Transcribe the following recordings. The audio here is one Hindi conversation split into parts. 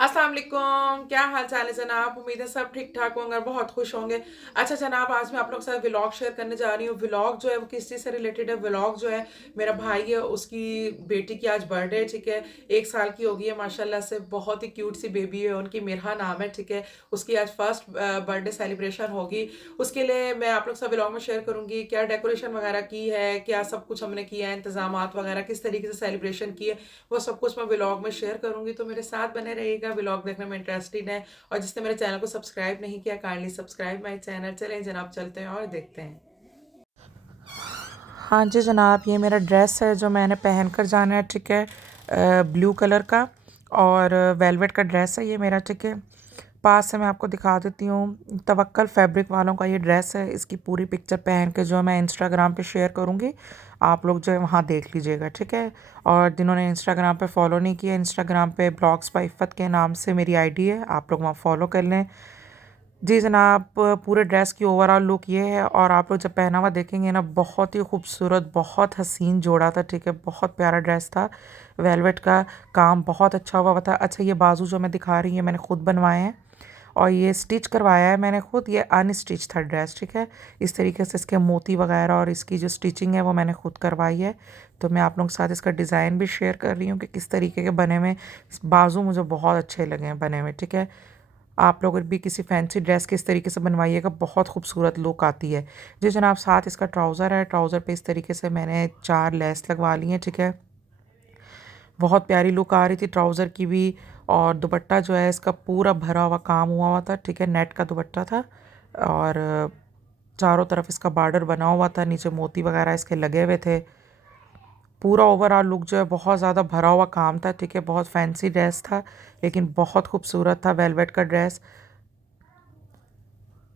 अस्सलाम वालेकुम, क्या हाल चाल है जनाब। उम्मीद है सब ठीक ठाक होंगे और बहुत खुश होंगे। अच्छा जनाब, आज मैं आप लोग के साथ व्लॉग शेयर करने जा रही हूँ। व्लॉग जो है वो किस चीज़ से रिलेटेड है। व्लॉग जो है, मेरा भाई है, उसकी बेटी की आज बर्थडे है, ठीक है। 1 साल की हो गई है माशाल्लाह से, बहुत ही क्यूट सी बेबी है, उनकी मिरहा नाम है, ठीक है। उसकी आज फर्स्ट बर्थडे सेलिब्रेशन होगी। उसके लिए मैं आप लोग से व्लॉग में शेयर करूंगी क्या डेकोरेशन वगैरह की है, क्या सब कुछ हमने किया है, इंतजाम वगैरह किस तरीके से सेलिब्रेशन किए, वो सब कुछ मैं व्लॉग में शेयर करूंगी। तो मेरे साथ बने रहिएगा, व्लॉग देखने में इंटरेस्टेड है। और जिसने मेरे चैनल को सब्सक्राइब नहीं किया, काइंडली सब्सक्राइब माई चैनल। चलें जनाब, चलते हैं और देखते हैं। हाँ जी जनाब, ये मेरा ड्रेस है जो मैंने पहन कर जाना है, ठीक है। ब्लू कलर का और वेलवेट का ड्रेस है ये मेरा, ठीक है। पास से मैं आपको दिखा देती हूँ। तवक्कल फैब्रिक वालों का ये ड्रेस है। इसकी पूरी पिक्चर पहन के जो मैं इंस्टाग्राम पे शेयर करूँगी, आप लोग जो है वहाँ देख लीजिएगा, ठीक है। और जिन्होंने इंस्टाग्राम पे फॉलो नहीं किया, इंस्टाग्राम पे ब्लॉग्स बाय इफ़्फ़त के नाम से मेरी आईडी है, आप लोग वहाँ फॉलो कर लें। जी जनाब, पूरे ड्रेस की ओवरऑल लुक ये है। और आप लोग जब पहना हुआ देखेंगे ना, बहुत ही खूबसूरत, बहुत हसीन जोड़ा था, ठीक है। बहुत प्यारा ड्रेस था। वेलवेट का काम बहुत अच्छा हुआ था। अच्छा, ये बाजू जो मैं दिखा रही हूँ, मैंने खुद बनवाए हैं और ये स्टिच करवाया है मैंने खुद। ये अनस्टिच था ड्रेस, ठीक है। इस तरीके से इसके मोती वगैरह और इसकी जो स्टिचिंग है वो मैंने खुद करवाई है। तो मैं आप लोगों के साथ इसका डिज़ाइन भी शेयर कर रही हूँ कि किस तरीके के बने हुए। बाजू मुझे बहुत अच्छे लगे हैं बने हुए, ठीक है। आप लोग भी किसी फैंसी ड्रेस के इस तरीके से बनवाइएगा, बहुत खूबसूरत लुक आती है। जी जनाब, साथ इसका ट्राउज़र है। ट्राउज़र पे इस तरीके से मैंने 4 लेस लगवा ली हैं, ठीक है। बहुत प्यारी लुक आ रही थी ट्राउज़र की भी। और दुपट्टा जो है इसका पूरा भरा हुआ काम हुआ था, ठीक है। नेट का दुपट्टा था और चारों तरफ इसका बॉर्डर बना हुआ था, नीचे मोती वगैरह इसके लगे हुए थे। पूरा ओवरऑल लुक जो है बहुत ज़्यादा भरा हुआ काम था, ठीक है। बहुत फैंसी ड्रेस था लेकिन बहुत खूबसूरत था, वेलवेट का ड्रेस।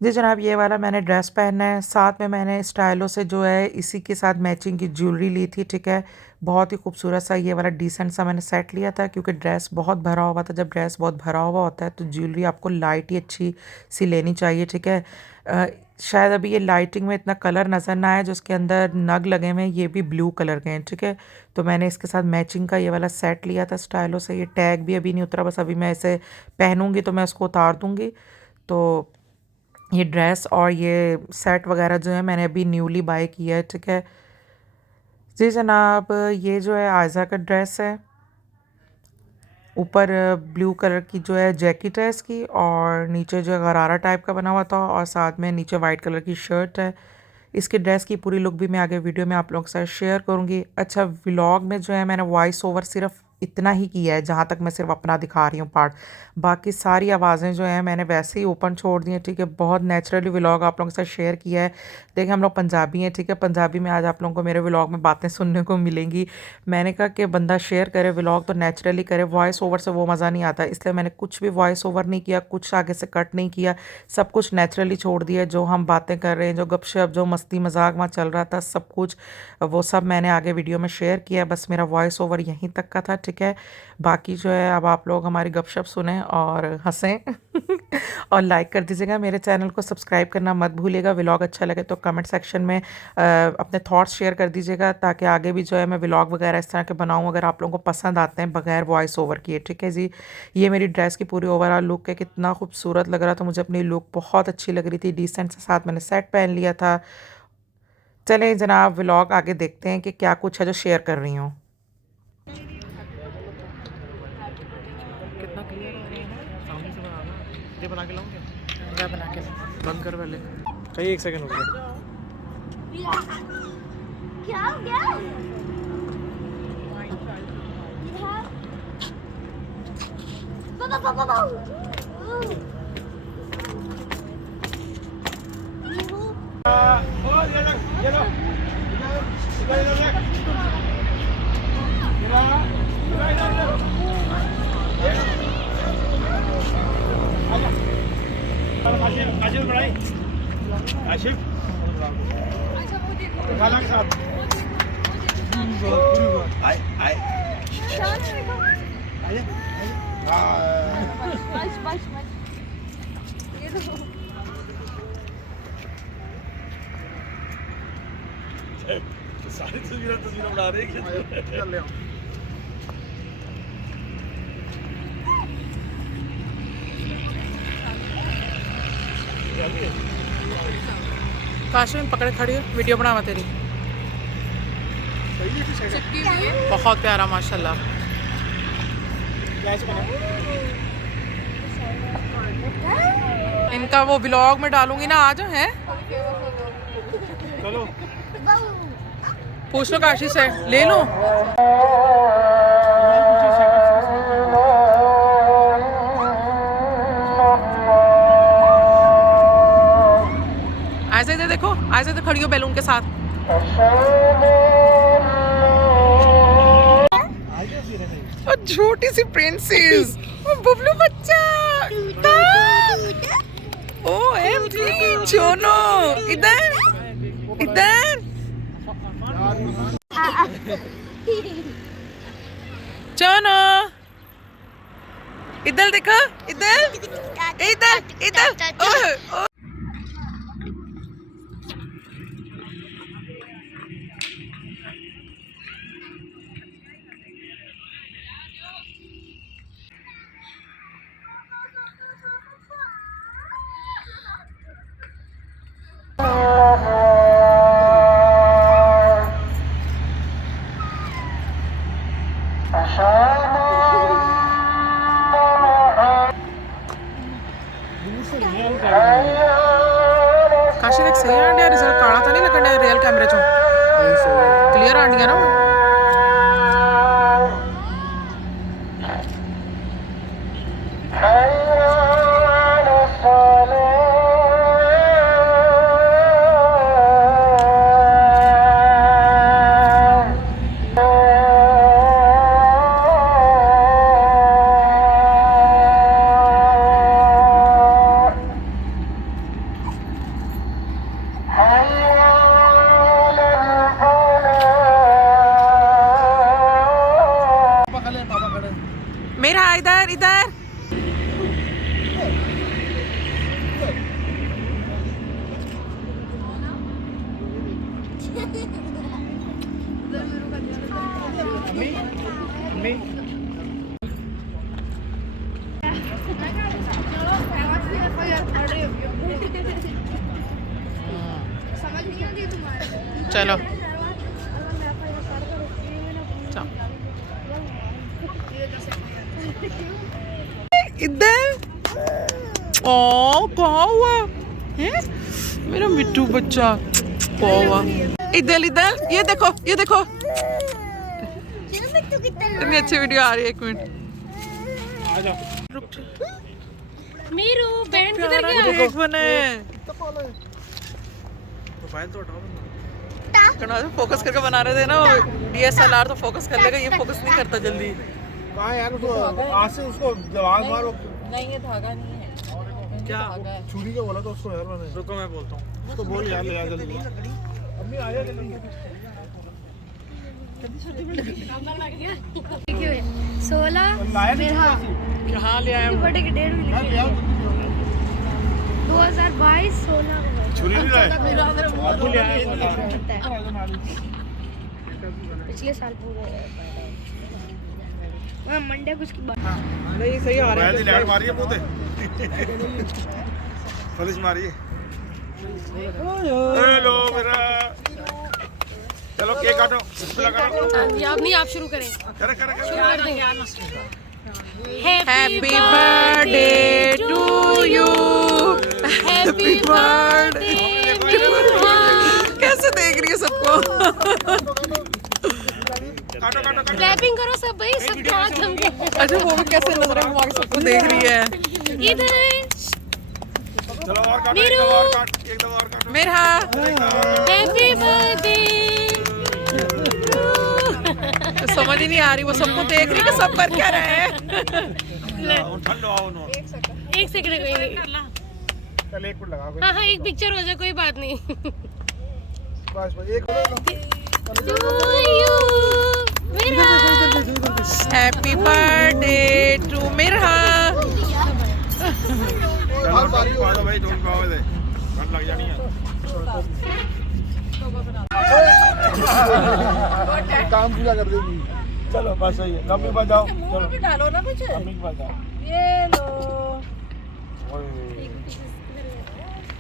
जी जनाब, ये वाला मैंने ड्रेस पहना है। साथ में मैंने स्टाइलों से जो है इसी के साथ मैचिंग की ज्वेलरी ली थी, ठीक है। बहुत ही खूबसूरत सा ये वाला डिसेंट सा मैंने सेट लिया था, क्योंकि ड्रेस बहुत भरा हुआ था। जब ड्रेस बहुत भरा हुआ होता है तो ज्वेलरी आपको लाइट ही अच्छी सी लेनी चाहिए, ठीक है। शायद अभी ये लाइटिंग में इतना कलर नज़र ना आए, जो उसके अंदर नग लगे हुए हैं ये भी ब्लू कलर के हैं, ठीक है। तो मैंने इसके साथ मैचिंग का ये वाला सेट लिया था स्टाइलों से। ये टैग भी अभी नहीं उतरा, बस अभी मैं इसे पहनूंगी तो मैं उसको उतार दूंगी। तो ये ड्रेस और ये सेट वगैरह जो है मैंने अभी न्यूली बाय किया है, ठीक है। जी जनाब, ये जो है आयज़ा का ड्रेस है। ऊपर ब्लू कलर की जो है जैकेट है इसकी, और नीचे जो है गरारा टाइप का बना हुआ था, और साथ में नीचे वाइट कलर की शर्ट है। इसकी ड्रेस की पूरी लुक भी मैं आगे वीडियो में आप लोगों के साथ शेयर करूंगी। अच्छा, व्लॉग में जो है मैंने वॉइस ओवर सिर्फ इतना ही किया है, जहाँ तक मैं सिर्फ अपना दिखा रही हूँ पार्ट। बाकी सारी आवाज़ें जो हैं मैंने वैसे ही ओपन छोड़ दी हैं, ठीक है। बहुत नेचुरली व्लॉग आप लोगों के साथ शेयर किया है। देखिए, हम लोग पंजाबी हैं, ठीक है। पंजाबी में आज आप लोगों को मेरे व्लॉग में बातें सुनने को मिलेंगी। मैंने कहा कि बंदा शेयर करे व्लॉग तो नेचुरली करे, वॉइस ओवर से वो मज़ा नहीं आता, इसलिए मैंने कुछ भी वॉइस ओवर नहीं किया, कुछ आगे से कट नहीं किया। सब कुछ नेचुरली छोड़ दिया। जो हम बातें कर रहे हैं, जो गपशप, जो मस्ती मजाक वहाँ चल रहा था, सब कुछ वो सब मैंने आगे वीडियो में शेयर किया। बस मेरा वॉइस ओवर यहीं तक का था, ठीक है। बाकी जो है अब आप लोग हमारी गपशप सुने और हंसें और लाइक कर दीजिएगा। मेरे चैनल को सब्सक्राइब करना मत भूलिएगा। व्लॉग अच्छा लगे तो कमेंट सेक्शन में अपने थॉट्स शेयर कर दीजिएगा, ताकि आगे भी जो है मैं व्लॉग वगैरह इस तरह के बनाऊँ, अगर आप लोगों को पसंद आते हैं बगैर वॉइस ओवर किए, ठीक है जी। ये मेरी ड्रेस की पूरी ओवरऑल लुक है। कितना खूबसूरत लग रहा था मुझे, अपनी लुक बहुत अच्छी लग रही थी, डिसेंट से साथ मैंने सेट पहन लिया था। चलें जनाब, व्लॉग आगे देखते हैं कि क्या कुछ है जो शेयर कर रही हूँ। कितना क्लियर आ रहा है, सामने से बनाना। ये बना के लाऊं क्या? मैं बना के लाऊं। बंद कर पहले। चाहिए, एक सेकंड हो गया। क्या हो गया? पापा पापा पापा। ये लो, इधर इधर इधर इधर इधर आशिफ आशिफ बढ़ाई आशिफ खाना के साथ आए आए बस बस बस ये तो सारी तस्वीरें बना रहे हैं। काश में पकड़े खड़ी है, वीडियो बनावा तेरी। बहुत प्यारा माशाल्लाह। इनका वो ब्लॉग में डालूंगी ना आज है। चलो पूछ लो काशी से, ले लो। ऐसे इधर देखो, ऐसे इधर खड़ी हो बैलून के साथ। और छोटी सी प्रिंसेस, बबलू बच्चा। OMG चोनो, इधर इधर चोनो, इधर देखो, इधर इधर इधर। काशी देख सही आंडिया, रिजल्ट काला तो नहीं लगन डया रियल कैमरे चो, क्लियर आंडिया ना। मेरा इधर इधर। चलो इधर। ओ कहा हुआ है मेरा मिट्टू बच्चा, कहा हुआ। इधर इधर, ये देखो ये देखो, इतनी अच्छी वीडियो आ रही है। एक मिनट आ जाओ, रुक मीरू बैंड किधर गया? देख बने मोबाइल तो हटाओ, फोकस करके बना रहे थे ना। DSLR तो फोकस कर लेगा, ये फोकस नहीं करता जल्दी। कहाँ यार, उसको आज से उसको जवाब मारो। नहीं ये धागा नहीं है। क्या छुरी का बोला तो उसको यार मैंने। रुको मैं बोलता हूँ, उसको बोल यार ले आ जल्दी। अम्मी आ जा जल्दी। 16 मेरा कहाँ ले आया? बर्थडे की डेट भी लिखी है 2022 16 छुरी नहीं लाए। पिछले साल पूरे मंडे कुछ की बात नहीं सही आ रहा है। लैंड मारी है मुंह पे, पुलिस मारी है। हेलो मेरा, चलो केक काटो, अब नहीं आप शुरू करें। करे करे करे। शुरू कर देंगे। Happy birthday to you, happy birthday. कैसे देख रही है सबको? काटो काटो काटो। क्लैपिंग करो सब भाई, सब क्या थमके। अच्छा वो भी कैसे नजरें घुमा के सबको देख रही है। इधर चलो और काटो, एक दम और काट, एक दम और काटो। मेरा हैप्पी बर्थडे। समझ ही नहीं आ रही, वो सबको देख रही है कि सब कर क्या रहे हैं। ठंड आओ नो। एक सेकंड चल एक मिनट लगा। हाँ हाँ एक पिक्चर हो जाए, कोई बात नहीं। बस बस एक मिनट। हैप्पी बर्थडे टू मेरा। भाई तुम पाओ दे, ठंड लग जानी है। काम पूरा कर देगी। चलो बस सही है, कमी पर जाओ। चलो डालो ना कुछ, कमी पर जाओ। ये लो।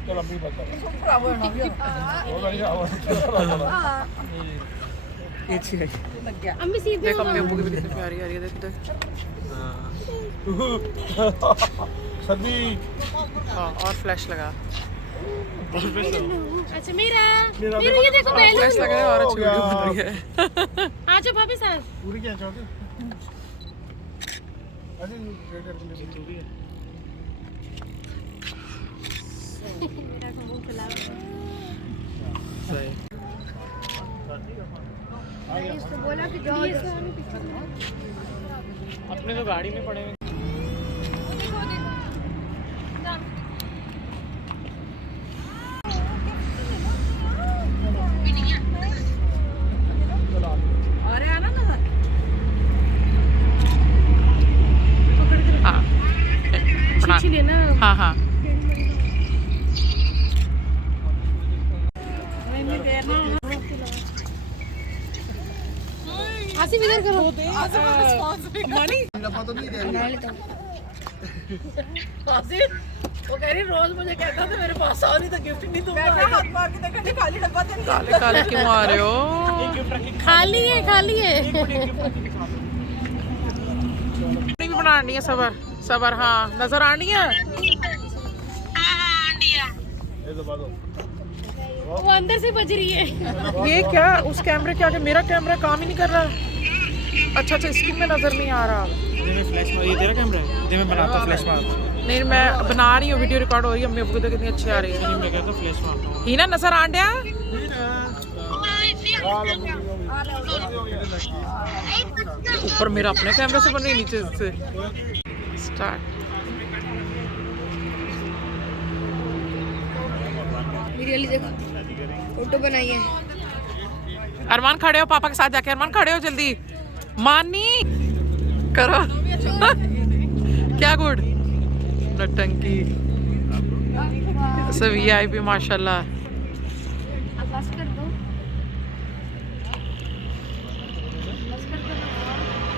चल अभी बता वो नहीं आवाज ये अच्छी है। अम्मी सीधे देख अम्मी अब्बू की भी कितनी प्यारी आ रही है, देख देख। सभी हाँ और फ्लैश लगा, अच्छा मेरा मेरा मेरा ये देखो बैलून फ्लैश लगा है और अच्छी हो गया। वीडियो बन रही है। आ जाओ भाभी साथ पूरी क्या चाहते अरे रेड कर दे तू भी है मेरा मुंह खुला सही। इसको बोला कि जाओ अपने तो गाड़ी में पड़े हुए। हाँ बना, खींच लेना हाँ हाँ आसिफ इधर करो डब्बा तो नहीं दे वो कह रही रोज मुझे कहता था मेरे पास आओ नहीं तो गिफ्ट नहीं दूंगा हाथ मार के देखा नहीं खाली डब्बा तो काले काले क्यों आ रहे हो? खाली है खाली है भी बनानी है, सबर सबर। हाँ नजर आनी है। ये दबा दो वो अंदर से बज रही है ये क्या उस कैमरे के आगे मेरा कैमरा काम ही नहीं कर रहा। अच्छा अच्छा स्क्रीन में नजर नहीं आ रहा। ये तेरा कैमरा है? दे मैं बनाता फ्लैश मारता हूँ। नहीं मैं बना रही हूँ, वीडियो रिकॉर्ड हो रही है। अम्मी अब्बू तो कितनी अच्छी आ रही है। मैं कहता फ्लैश मारता हूँ। ही ना नजर आंडिया। ऊपर मेरा अपने कैमरे से बन रही, नीचे से स्टार्ट। मेरी वाली देखो फोटो बनाई है। अरमान खड़े हो पापा के साथ जाके। अरमान खड़े हो जल्दी। मानी करो क्या गुड नटंकी सब VIP माशाल्लाह। अब बस कर दो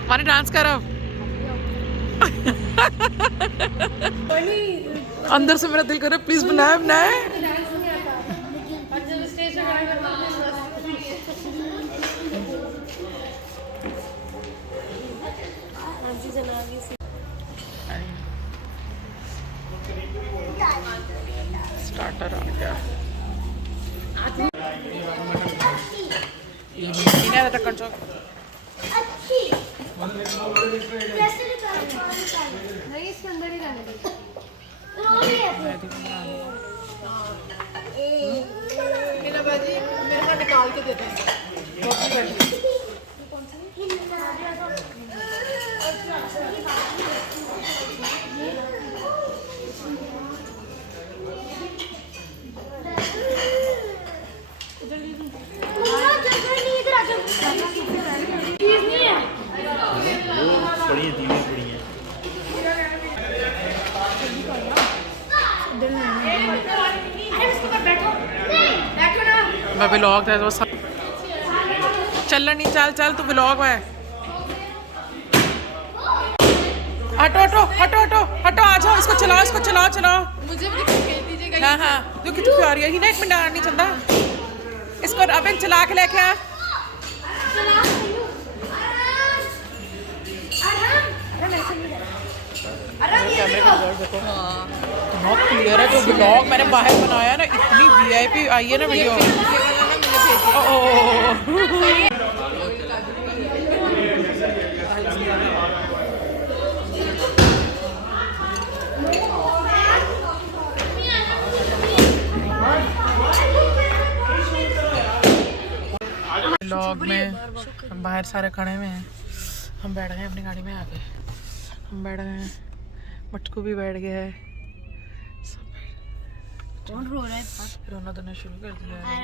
मानी डांस करो। अंदर से मेरा दिल करे प्लीज बनाए बनाए। स्टार्टर आ गया। ये ढक्कन चौक नहीं इसके अंदर ही रहने दो। मेरा बाजी मेरे को निकाल के दे दे मैं व्लॉग था तो चल नहीं चल चल तू व्लॉग है। हटो हटो हटो हटो हटो आ जाओ। इसको चलाओ इसको चलाओ चलाओ। मुझे भी भेज दीजिएगा हाँ हाँ जो कितनी प्यारी है ही ना। एक मिनट नहीं चलता इसको। अब चला के लेके आ। बहुत क्लियर है जो ब्लॉग मैंने बाहर बनाया ना। इतनी VIP आई है ना वीडियो। ब्लॉग में हम बाहर सारे खड़े हुए हैं। हम बैठ गए अपनी गाड़ी में आके। हम बैठ गए हैं, मटकू भी बैठ गया है। कौन रो रहा है? रोना धोना शुरू कर दिया है।